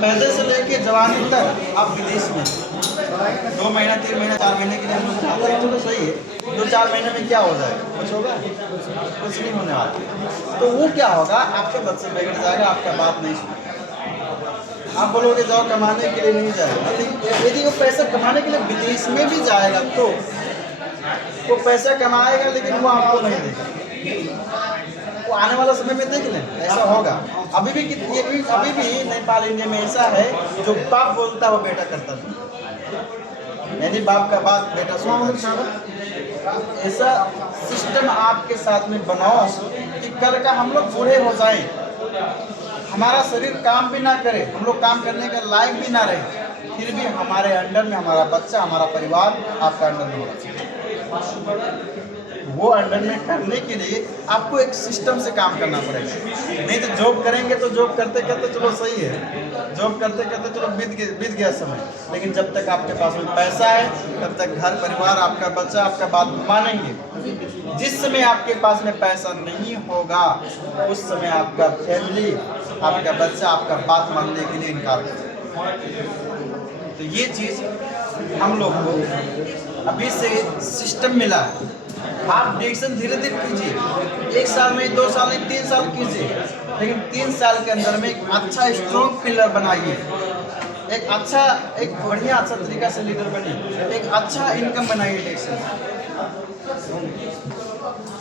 पैदल से लेके जवानी तक आप विदेश में 2 महीना 3 महीना 4 महीने के लिए हम लोग जाते हैं, चलो सही है। 2-4 महीने में क्या हो जाएगा? कुछ होगा? कुछ नहीं होने वाला। तो वो क्या होगा, आपका बच्चा बिगड़ जाएगा, आपका बात नहीं सुनेगा। आप बोलोगे जाओ कमाने के लिए, नहीं जाएगा। यदि वो पैसा कमाने के लिए विदेश में भी जाएगा तो वो पैसा कमाएगा, लेकिन वो आपको नहीं देगा। वो आने वाला समय में देख लें, ऐसा होगा। अभी भी अभी भी नेपाल इंडिया में ऐसा है, जो बाप बोलता है वो बेटा करता है, यानी बाप का बात बेटा सुनता है। ऐसा सिस्टम आपके साथ में बनाओ कि कल का हम लोग बूढ़े हो जाएं, हमारा शरीर काम भी ना करे, हम लोग काम करने का लायक भी ना रहे, फिर भी हमारे अंडर में हमारा बच्चा, हमारा परिवार आपका अंडर में होना चाहिए। वो अंडर में करने के लिए आपको एक सिस्टम से काम करना पड़ेगा। नहीं तो जॉब करेंगे तो जॉब करते करते चलो सही है, जॉब करते करते चलो बीत गया समय, लेकिन जब तक आपके पास में पैसा है तब तक घर परिवार, आपका बच्चा आपका बात मानेंगे। जिस समय आपके पास में पैसा नहीं होगा उस समय आपका फैमिली, आपका बच्चा आपका बात मानने के लिए इनकार करेगा। तो ये चीज़ हम लोग को अभी से सिस्टम मिला है। आप डिसीजन धीरे धीरे कीजिए, 1 साल में, 2 साल में, 3 साल कीजिए, लेकिन 3 साल के अंदर में एक अच्छा स्ट्रॉन्ग पिलर बनाइए, एक बढ़िया अच्छा तरीका से लीडर बनिए, एक अच्छा इनकम बनाइए डिसीजन,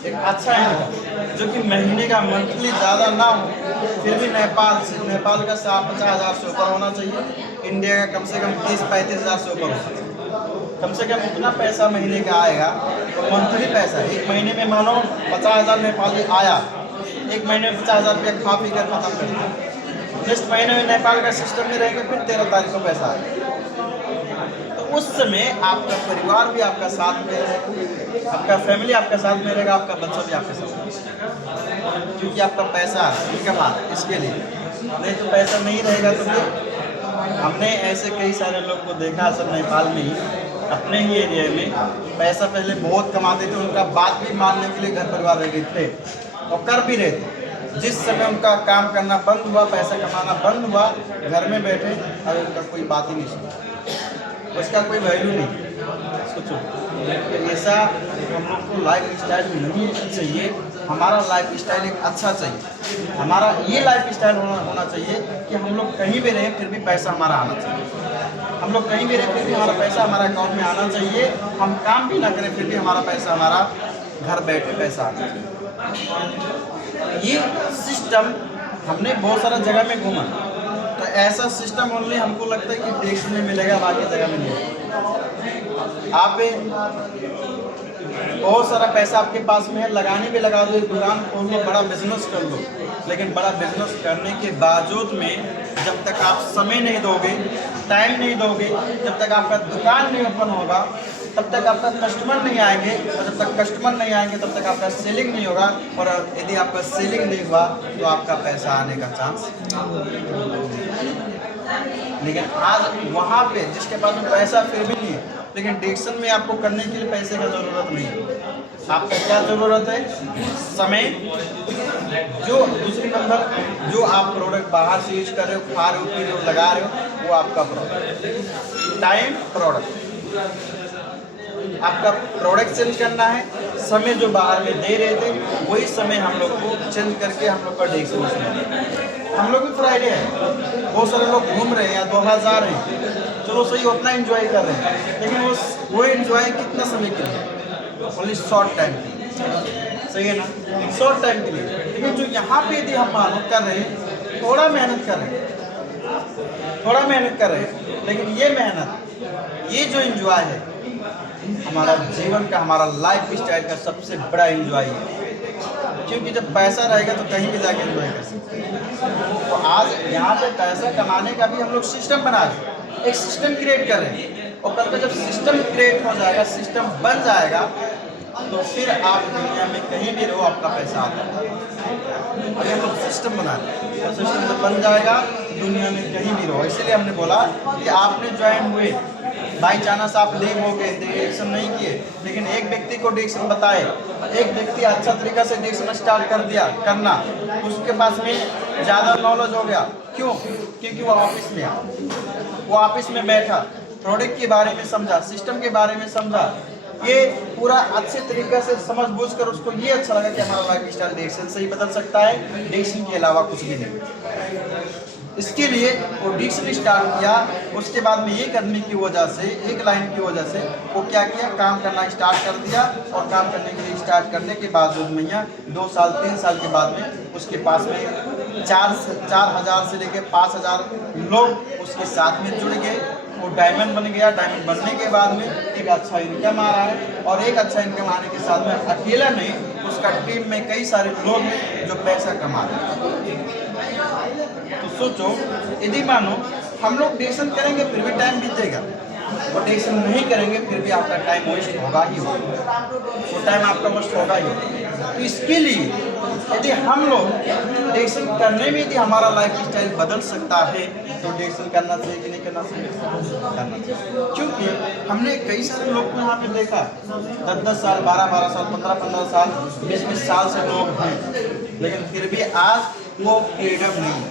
एक अच्छा इनकम जो कि महीने का मंथली ज़्यादा ना हो, फिर भी नेपाल का 50,000 से ऊपर होना चाहिए, इंडिया का कम से कम 30-35 हज़ार से ऊपर होना चाहिए। कम से कम उतना पैसा महीने का आएगा, तो मंथली पैसा, एक महीने में मानो 50,000 नेपाली आया, एक महीने में 50,000 रुपया खा पी कर खत्म कर दिया, नेक्स्ट महीने में नेपाल का सिस्टम में रहेंगे, फिर 13 तारीख को पैसा आएगा। तो उस समय आपका परिवार भी आपका साथ में रहेगा, आपका फैमिली आपका साथ में रहेगा, आपका बच्चा भी आपके साथ में, क्योंकि आपका पैसा कमा इसके लिए। नहीं तो पैसा नहीं रहेगा तो फिर हमने ऐसे कई सारे लोग को देखा, सब नेपाल में ही, अपने ही एरिया में पैसा पहले बहुत कमाते थे, उनका बात भी मानने के लिए घर परिवार रह गए थे और कर भी रहे थे। जिस समय उनका काम करना बंद हुआ, पैसा कमाना बंद हुआ, घर में बैठे, अब उनका कोई बात ही नहीं सुना, उसका कोई वैल्यू नहीं। सोचो, ऐसा हम लोग को लाइफ स्टाइल नहीं चाहिए। हमारा लाइफ स्टाइल एक अच्छा चाहिए, हमारा ये लाइफ स्टाइल होना चाहिए कि हम लोग कहीं भी रहें फिर भी पैसा हमारा आना चाहिए, हम लोग कहीं भी रहें फिर भी हमारा पैसा हमारा अकाउंट में आना चाहिए, हम काम भी ना करें फिर भी हमारा पैसा हमारा घर बैठे पैसा आना चाहिए। ये सिस्टम हमने बहुत सारा जगह में घूमा, तो ऐसा सिस्टम ओनली हमको लगता है कि देश में मिलेगा, बाकी जगह में नहीं। आप बहुत सारा पैसा आपके पास में है, लगाने भी लगा दो, एक दुकान खोल लो, बड़ा बिजनेस कर लो, लेकिन बड़ा बिजनेस करने के बावजूद में जब तक आप समय नहीं दोगे, टाइम नहीं दोगे, जब तक आपका दुकान नहीं ओपन होगा, तब तक आपका कस्टमर नहीं आएंगे, और जब तक कस्टमर नहीं आएंगे तब तक आपका सेलिंग नहीं होगा, और यदि आपका सेलिंग नहीं हुआ तो आपका पैसा आने का चांस। लेकिन आज वहाँ पे जिसके पास में पैसा फिर भी नहीं है, लेकिन डिसीजन में आपको करने के लिए पैसे का ज़रूरत नहीं है। आपको क्या ज़रूरत है? समय। जो दूसरी नंबर, जो आप प्रोडक्ट बाहर से यूज कर रहे हो, खा रहे हो, पी रहे हो, लगा रहे हो, वो आपका प्रोडक्ट। टाइम, प्रोडक्ट, आपका प्रोडक्ट चेंज करना है। समय जो बाहर में दे रहे थे वही समय हम लोग को चेंज करके हम लोग का डिसीजन। हम लोग भी फ्राइडे है, बहुत सारे लोग घूम रहे हैं या 2000 हैं, चलो सही, उतना एंजॉय कर रहे हैं, लेकिन वो एंजॉय कितना समय के लिए? ओनली शॉर्ट टाइम के लिए, सही है ना, शॉर्ट टाइम के लिए। लेकिन जो यहाँ पे यदि हम मेहनत कर रहे हैं, थोड़ा मेहनत कर रहे हैं, थोड़ा मेहनत कर रहे हैं, लेकिन ये मेहनत, ये जो एंजॉय है हमारा जीवन का, हमारा लाइफ स्टाइल का सबसे बड़ा एंजॉय है। क्योंकि जब पैसा रहेगा तो कहीं भी जाके एंजॉय कर सकते हैं। तो आज यहाँ पे पैसा कमाने का भी हम लोग सिस्टम बना रहे हैं, एक सिस्टम क्रिएट कर रहे हैं, और कल का जब सिस्टम क्रिएट हो जाएगा, सिस्टम बन जाएगा, तो फिर आप दुनिया में कहीं भी रहो आपका पैसा आता है। और हम लोग सिस्टम बना रहे हैं, और सिस्टम जब बन जाएगा दुनिया में कहीं भी रहो। इसलिए हमने बोला कि आपने ज्वाइन हुए, बाई चांस आप लेम हो गए, डिरेक्शन नहीं किए, लेकिन एक व्यक्ति को डिरेक्शन बताए, एक व्यक्ति अच्छा तरीका से डिरेक्शन स्टार्ट कर दिया करना, उसके पास में ज़्यादा नॉलेज हो गया, क्यों? क्योंकि वो ऑफिस में आया, वो ऑफिस में बैठा, प्रोडक्ट के बारे में समझा, सिस्टम के बारे में समझा, ये पूरा अच्छे तरीके से समझ बूझ कर उसको ये अच्छा लगा कि हमारा लाइफ स्टाइल डिक्शन से ही बदल सकता है, डिक्शन के अलावा कुछ भी नहीं। इसके लिए वो डिक्शन स्टार्ट किया। उसके बाद में एक आदमी की वजह से, एक लाइन की वजह से वो क्या किया, काम करना स्टार्ट कर दिया। और काम करने के लिए स्टार्ट करने के बाद भैया 2 साल 3 साल के बाद में उसके पास में 4,000 से लेकर 5,000 लोग उसके साथ में जुड़ गए। वो डायमंड बन गया। डायमंड बनने के बाद में एक अच्छा इनकम आ रहा है, और एक अच्छा इनकम आने के साथ में अकेला नहीं, उसका टीम में कई सारे लोग हैं जो पैसा कमा रहे हैं। तो सोचो, यदि मानो हम लोग डिक्शन करेंगे फिर भी टाइम बीतेगा, और डिक्शन नहीं करेंगे फिर भी आपका टाइम वेस्ट होगा ही होगा, वो टाइम आपका वेस्ट होगा ही होगा। तो इसके लिए यदि हम लोग डिक्शन करने में यदि हमारा लाइफ स्टाइल बदल सकता है तो डिक्शन करना चाहिए कि नहीं करना चाहिए? करना चाहिए। क्योंकि हमने कई सारे लोग को यहाँ पे देखा, 10-10 साल, 12-12 साल, 15-15 साल, 20-20 साल से लोग हैं, लेकिन फिर भी आज वो फ्रीडम नहीं है।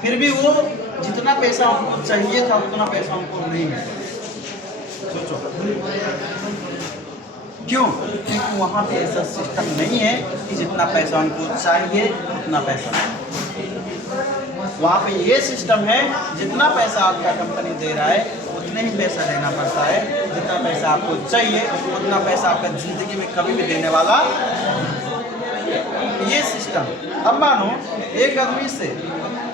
फिर भी वो जितना पैसा उनको चाहिए था उतना पैसा उनको नहीं मिला। सोचो क्यों? क्योंकि वहाँ पे ऐसा सिस्टम नहीं है कि जितना पैसा उनको चाहिए उतना पैसा नहीं। वहाँ पे ये सिस्टम है, जितना पैसा आपका कंपनी दे रहा है उतने ही पैसा देना पड़ता है। जितना पैसा आपको चाहिए उतना पैसा आपका जिंदगी में कभी भी देने वाला ये सिस्टम। अब मानो एक आदमी से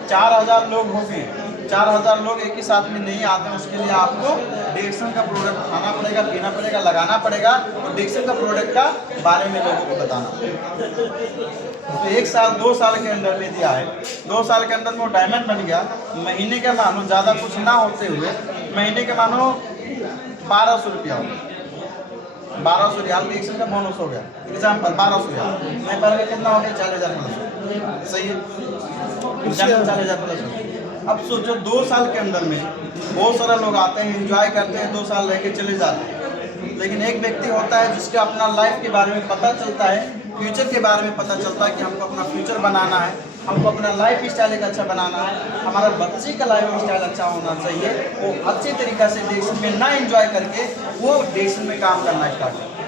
4,000 लोग हो गए, 4,000 लोग एक ही साथ में नहीं आते हैं, उसके लिए आपको डिक्शन का प्रोडक्ट खाना पड़ेगा, पीना पड़ेगा, लगाना पड़ेगा, और डिक्शन का प्रोडक्ट का बारे में लोगों को बताना पड़ेगा। तो 1 साल 2 साल के अंदर में दिया है, 2 साल के अंदर में वो डायमंड बन गया। महीने का मानो ज़्यादा कुछ ना होते हुए महीने के मानो 1,200 रुपया हो गया, 1,200 रियाल डिक्शन का बोनस हो गया। एग्जाम्पल 1,200 रियाल, नेपाल में कितना हो गया? 40,000 प्लस। सही है, 40,000 प्लस। अब सोचो 2 साल के अंदर में बहुत सारे लोग आते हैं, एंजॉय करते हैं, 2 साल रह के चले जाते हैं। लेकिन एक व्यक्ति होता है जिसके अपना लाइफ के बारे में पता चलता है, फ्यूचर के बारे में पता चलता है कि हमको अपना फ्यूचर बनाना है, हमको अपना लाइफ स्टाइल एक अच्छा बनाना है, हमारा बच्चे का लाइफ स्टाइल अच्छा होना चाहिए। वो अच्छे तरीक़े से डिक्शन में ना एंजॉय करके वो डिक्शन में काम करना स्टार्ट करता है।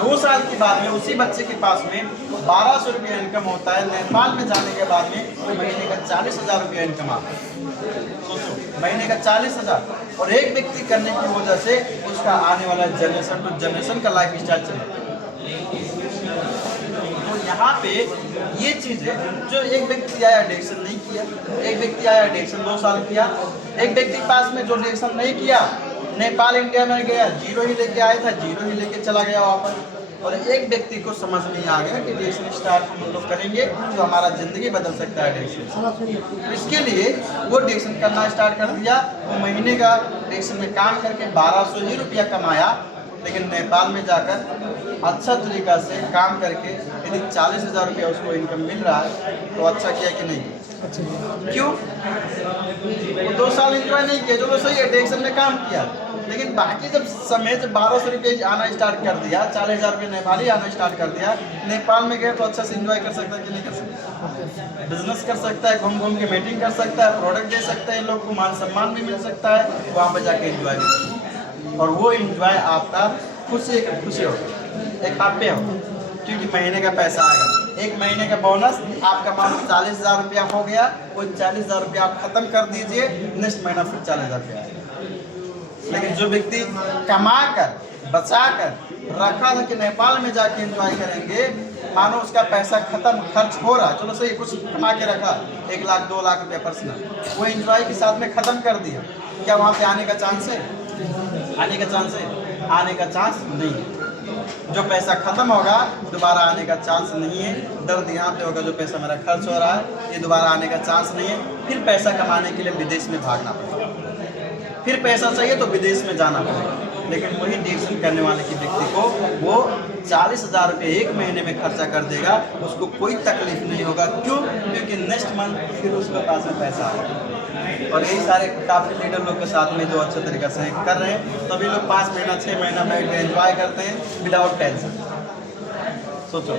2 साल के बाद में उसी बच्चे के पास में 1,200 रुपया इनकम होता है। नेपाल में जाने के बाद में महीने का 40,000 रुपया इनकम आता है। सोचो, महीने का 40,000, और एक व्यक्ति करने की वजह से उसका आने वाला जनरेशन टू जनरेशन का लाइफ स्टाइल चलेगा। तो यहाँ पे ये चीज़ है, जो एक व्यक्ति आया डिक्शन नहीं किया, एक व्यक्ति आया डिक्शन 2 साल किया, एक व्यक्ति पास में जो डिक्शन नहीं किया, नेपाल इंडिया में गया, 0 ही लेके आया था, 0 ही लेके चला गया वापस। और एक व्यक्ति को समझ नहीं आ गया कि डिक्शन स्टार्ट हम लोग करेंगे तो हमारा ज़िंदगी बदल सकता है डिक्शन। इसके लिए वो डिक्शन करना स्टार्ट कर दिया। वो महीने का डिक्शन में काम करके 1,200 ही रुपया कमाया, लेकिन नेपाल में जाकर अच्छा तरीक़ा से काम करके यदि 40,000 रुपया उसको इनकम मिल रहा है तो अच्छा किया कि नहीं? क्यों? वो 2 साल एंजॉय नहीं किया, चलो सही है, डिक्शन में काम किया, लेकिन बाकी जब समय जब 1,200 रुपये आना स्टार्ट कर दिया, 40,000 रुपये नेपाली आना स्टार्ट कर दिया, नेपाल में गए तो अच्छा से एंजॉय कर सकता है कि नहीं कर सकता? बिजनेस कर सकता है, घूम घूम के मीटिंग कर सकता है, प्रोडक्ट दे सकता है, इन लोग को मान सम्मान भी मिल सकता है, वहाँ पर जाके एंजॉय कर सकता है। और वो एंजॉय आपका खुशी हो, एक आप पे हो, क्योंकि महीने का पैसा आएगा। एक महीने का बोनस आपका मान 40,000 रुपया हो गया, वो 40,000 रुपया आप खत्म कर दीजिए, नेक्स्ट महीना फिर 40,000 रुपया आएगा। लेकिन जो व्यक्ति कमा कर बचा कर रखा था कि नेपाल में जाके एंजॉय करेंगे, मानो उसका पैसा खत्म, खर्च हो रहा, चलो सही, कुछ कमा के रखा 1 लाख 2 लाख रुपया पर्सनल, वो एंजॉय के साथ में ख़त्म कर दिया, क्या वहाँ पे आने का चांस है? आने का चांस है? आने का चांस नहीं है। जो पैसा खत्म होगा दोबारा आने का चांस नहीं है। दर्द यहाँ पे होगा, जो पैसा मेरा खर्च हो रहा है ये दोबारा आने का चांस नहीं है। फिर पैसा कमाने के लिए विदेश में भागना पड़ेगा, फिर पैसा चाहिए तो विदेश में जाना पड़ेगा। लेकिन वही डिक्शन करने वाले की व्यक्ति को वो 40,000 रुपये 1 महीने में खर्चा कर देगा, उसको कोई तकलीफ नहीं होगा। क्यों? क्योंकि नेक्स्ट मंथ फिर उसके पास में पैसा आएगा। और यही सारे काफ़ी लीडर लोग के साथ में जो अच्छे तरीके से कर रहे हैं, तभी लोग 5 महीना 6 महीना बैठ के एंजॉय करते हैं विदाउट टेंशन। सोचो।